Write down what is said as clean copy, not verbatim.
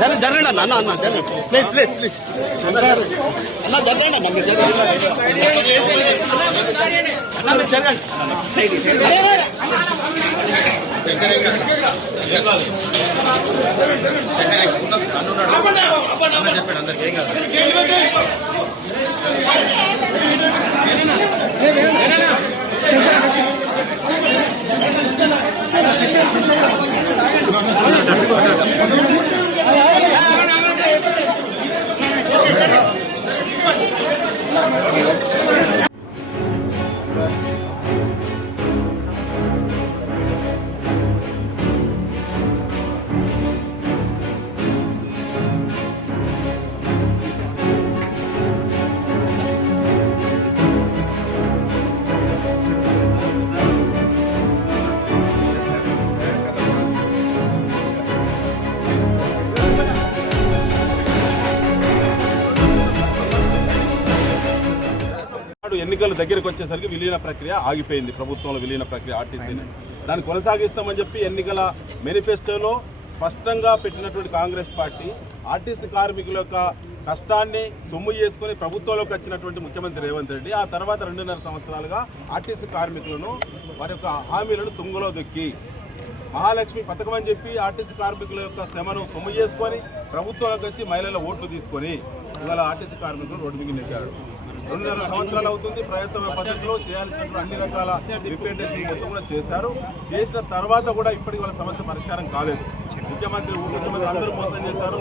జరగండి అన్న అన్న ప్లీజ్ ప్లీజ్ ప్లీజ్ అన్న జరగండి అన్న మీరు జరగండి చెప్పండి అందరికి ఏం కాదు ఎన్నికల దగ్గరికి వచ్చేసరికి విలీన ప్రక్రియ ఆగిపోయింది. ప్రభుత్వంలో విలీన ప్రక్రియ ఆర్టీసీని దాన్ని కొనసాగిస్తామని చెప్పి ఎన్నికల మేనిఫెస్టోలో స్పష్టంగా పెట్టినటువంటి కాంగ్రెస్ పార్టీ ఆర్టీసీ కార్మికుల యొక్క కష్టాన్ని సొమ్ము చేసుకుని ప్రభుత్వంలోకి వచ్చినటువంటి ముఖ్యమంత్రి రేవంత్ రెడ్డి ఆ తర్వాత 2.5 సంవత్సరాలుగా ఆర్టీసీ కార్మికులను వారి యొక్క హామీలను తుంగలో దొక్కి మహాలక్ష్మి పథకం అని చెప్పి ఆర్టీసీ కార్మికుల యొక్క శ్రమను సొమ్ము చేసుకొని ప్రభుత్వంలోకి వచ్చి మహిళల ఓట్లు తీసుకొని ఇవాళ ఆర్టీసీ కార్మికులు రోడ్డు మీద నెట్టారు. 2.5 సంవత్సరాలు అవుతుంది. ప్రజాస్వామ్య పద్ధతిలో చేయాల్సినటువంటి అన్ని రకాల రిప్రజెంటేషన్ మొత్తం కూడా చేస్తారు. చేసిన తర్వాత కూడా ఇప్పటికి వాళ్ళ సమస్య పరిష్కారం కాలేదు. ముఖ్యమంత్రి అందరూ మోసం చేశారు.